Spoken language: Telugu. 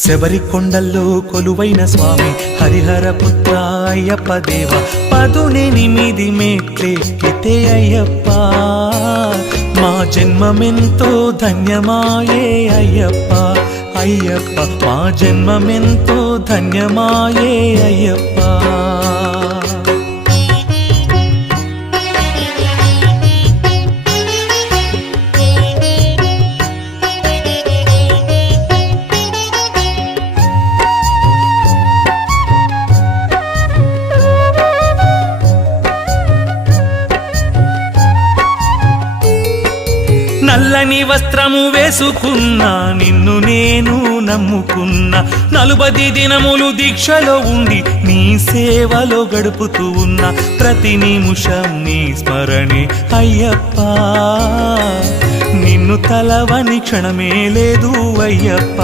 శబరి కొండల్లో కొలువైన స్వామి హరిహర పుత్ర అయ్యప్ప దేవ 18 మెట్లెక్కితే అయ్యప్ప మా జన్మమెంతో ధన్యమాయే అయ్యప్ప అయ్యప్ప మా జన్మమెంతో ధన్యమాయే అయ్యప్ప నల్లని వస్త్రము వేసుకున్నా నిన్ను నేను నమ్ముకున్నా 40 దినములు దీక్షలో ఉండి నీ సేవలో గడుపుతూ ఉన్నా ప్రతి నిమిషం నీ స్మరణే అయ్యప్ప నిన్ను తలవని క్షణమే లేదు అయ్యప్ప